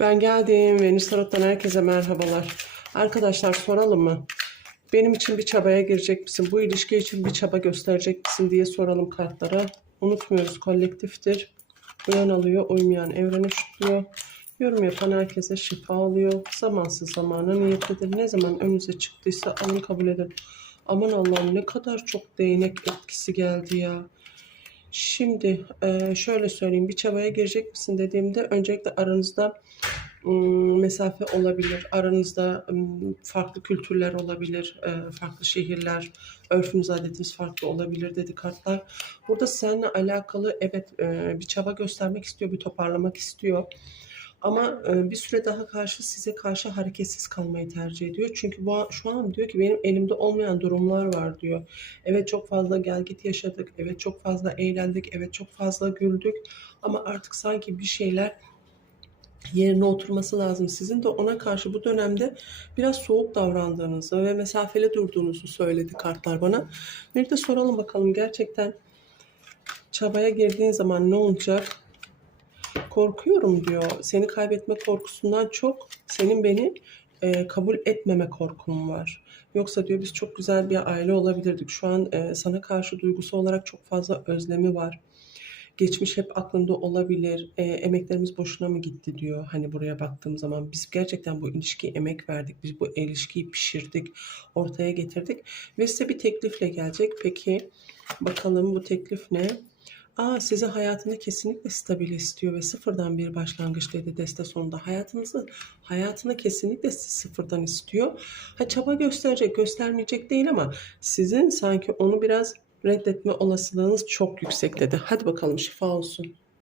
Ben geldim. Venüs Tarot'tan herkese merhabalar. Arkadaşlar soralım mı? Benim için bir çabaya girecek misin? Bu ilişki için bir çaba gösterecek misin diye soralım kartlara. Unutmuyoruz kolektiftir. Uyan alıyor, uymayan evrene şutluyor. Yorum yapan herkese şifa oluyor. Zamansız zamana niyetlidir. Ne zaman önünüze çıktıysa alın kabul edin. Aman Allah'ım ne kadar çok değnek etkisi geldi ya. Şimdi eee, şöyle söyleyeyim bir çabaya girecek misin dediğimde öncelikle aranızda mesafe olabilir. Aranızda farklı kültürler olabilir, eee, farklı şehirler, örfünüz adetiniz farklı olabilir dedi kartlar. Burada seninle alakalı evet eee, bir çaba göstermek istiyor, bir toparlamak istiyor. Ama e, bir süre daha karşı size karşı hareketsiz kalmayı tercih ediyor. Çünkü bu, şu an diyor ki benim elimde olmayan durumlar var diyor. Evet çok fazla gel git yaşadık. Evet çok fazla eğlendik. Evet çok fazla güldük. Ama artık sanki bir şeyler yerine oturması lazım. Sizin de ona karşı bu dönemde biraz soğuk davrandığınızı ve mesafeli durduğunuzu söyledi kartlar bana. Bir de soralım bakalım gerçekten çabaya girdiğin zaman ne olacak? Korkuyorum diyor. Seni kaybetme korkusundan çok senin beni e, kabul etmeme korkum var. Yoksa diyor biz çok güzel bir aile olabilirdik. Şu an e, sana karşı duygusu olarak çok fazla özlemi var. Geçmiş hep aklında olabilir. E, emeklerimiz boşuna mı gitti diyor. Hani buraya baktığım zaman biz gerçekten bu ilişkiye emek verdik. Biz bu ilişkiyi pişirdik, ortaya getirdik ve size bir teklifle gelecek. Peki bakalım bu teklif ne? Aa, sizi hayatında kesinlikle stabil istiyor ve sıfırdan bir başlangıç dedi deste sonunda. Hayatınızı, hayatını kesinlikle sıfırdan istiyor. Ha çaba gösterecek, göstermeyecek değil ama sizin sanki onu biraz reddetme olasılığınız çok yüksek dedi. Hadi bakalım şifa olsun.